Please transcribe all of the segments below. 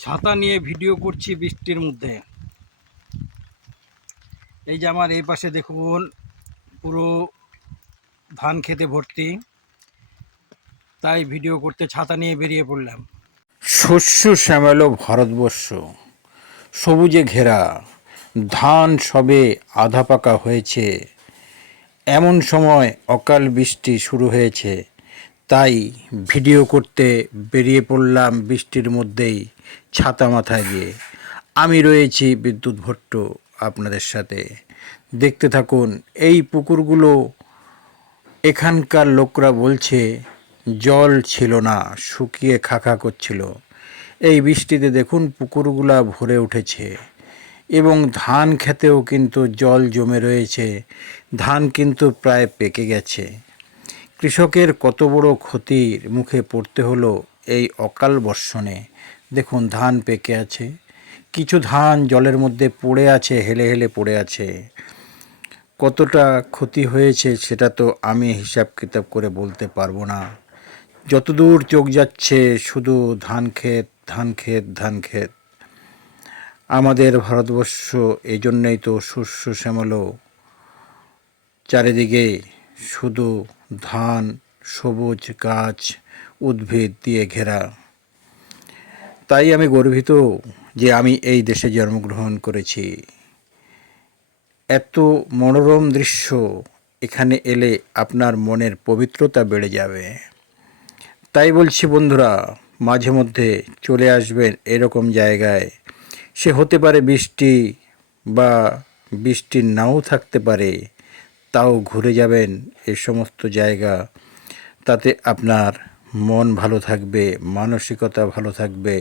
ছাতা নিয়ে ভিডিও করছি বৃষ্টির মধ্যে। এই যে আমার এই পাশে দেখুন, পুরো ধান খেতে ভর্তি, তাই ভিডিও করতে ছাতা নিয়ে বেরিয়ে পড়লাম। শস্য শ্যামল ভারতবর্ষ, সবুজে ঘেরা, ধান সবে আধা পাকা হয়েছে। এমন সময় অকাল বৃষ্টি শুরু হয়েছে, তাই ভিডিও করতে বেরিয়ে পড়লাম বৃষ্টির মধ্যেই ছাতা মাথায় দিয়ে। আমি রয়েছি বিদ্যুৎ ভট্ট আপনাদের সাথে। দেখতে থাকুন এই পুকুরগুলো। এখানকার লোকরা বলছে জল ছিল না, শুকিয়ে খাখা করছিল। এই বৃষ্টিতে দেখুন পুকুরগুলা ভরে উঠেছে এবং ধান খেতেও কিন্তু জল জমে রয়েছে। ধান কিন্তু প্রায় পেকে গেছে। কৃষকের কত বড় ক্ষতির মুখে পড়তে হলো এই অকাল বর্ষণে। দেখুন ধান পেকে আছে, কিছু ধান জলের মধ্যে পড়ে আছে, হেলে হেলে পড়ে আছে। কতটা ক্ষতি হয়েছে সেটা তো আমি হিসাব কিতাব করে বলতে পারবো না। যতদূর চোখ যাচ্ছে শুধু ধান ক্ষেত, ধান ক্ষেত, ধান ক্ষেত। আমাদের ভারতবর্ষ এই জন্যেই তো শস্য শ্যামল, চারিদিকে শুধু ধান, সবুজ গাছ, উদ্ভিদ দিয়ে ঘেরা। তাই আমি গর্বিত যে আমি এই দেশে জন্মগ্রহণ করেছি। এত মনোরম দৃশ্য, এখানে এলে আপনার মনের পবিত্রতা বেড়ে যাবে। তাই বলছি বন্ধুরা, মাঝে মধ্যে চলে আসবেন এরকম জায়গায়। সে হতে পারে বৃষ্টি, বা বৃষ্টি নাও থাকতে পারে, তাও ঘুরে যাবেন এ সমস্ত জায়গা। তাতে আপনার মন ভালো থাকবে, মানসিকতা ভালো থাকবে,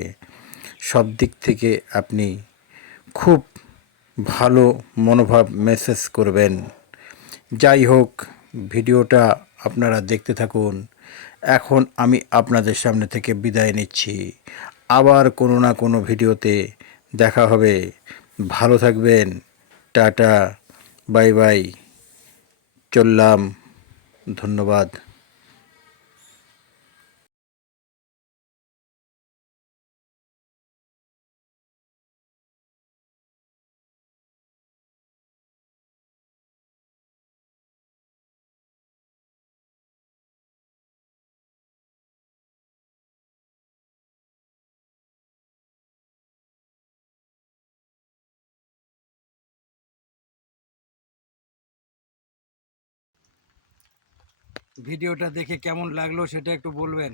সব দিক থেকে আপনি খুব ভালো মনোভাব মেসেজ করবেন। যাই হোক, ভিডিওটা আপনারা দেখতে থাকুন। এখন আমি আপনাদের সামনে থেকে বিদায় নিচ্ছি। আবার কোনো না কোনো ভিডিওতে দেখা হবে। ভালো থাকবেন। টাটা, বাই বাই, চললাম। ধন্যবাদ। ভিডিওটা দেখে কেমন লাগলো সেটা একটু বলবেন।